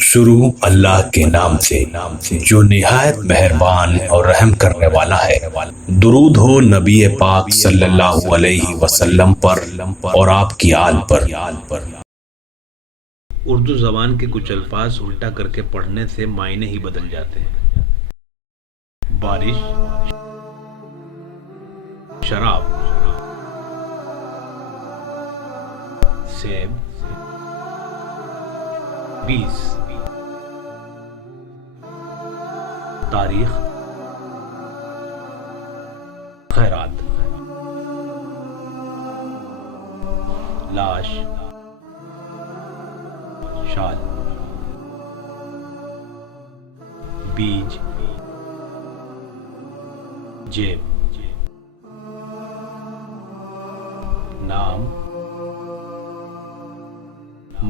शुरू अल्लाह के नाम से जो निहायत मेहरबान और रहम करने वाला है। दुरूद हो नबी पाक सल्लल्लाहु अलैहि वसल्लम पर और आपकी आल पर। उर्दू ज़बान के कुछ अल्फाज उल्टा करके पढ़ने से मायने ही बदल जाते हैं। बारिश, शराब, सेब, 20, तारीख, खैरात, लाश, शाल, बीज, जेब, नाम,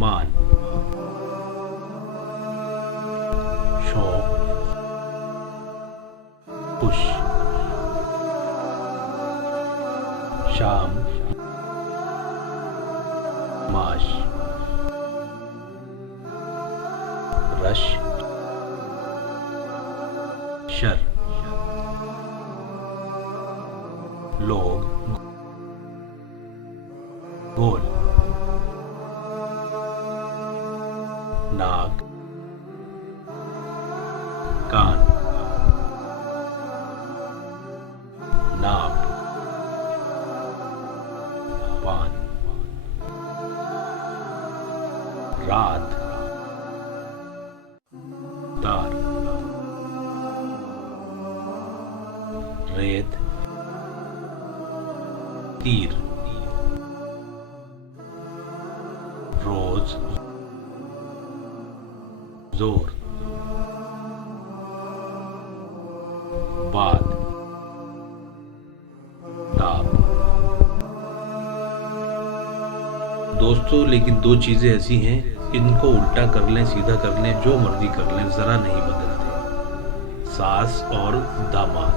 मान, शौक, खुश, शाम, माश, रश, शर, लोग, गोल, नाक, कान, नाप, पान, रात, तार, रेत, तीर, रोज, जोर, बाद, ताप। दोस्तों, लेकिन दो चीजें ऐसी हैं, इनको उल्टा कर लें, सीधा कर लें, जो मर्जी कर लें, जरा नहीं बदलते। सास और दामाद।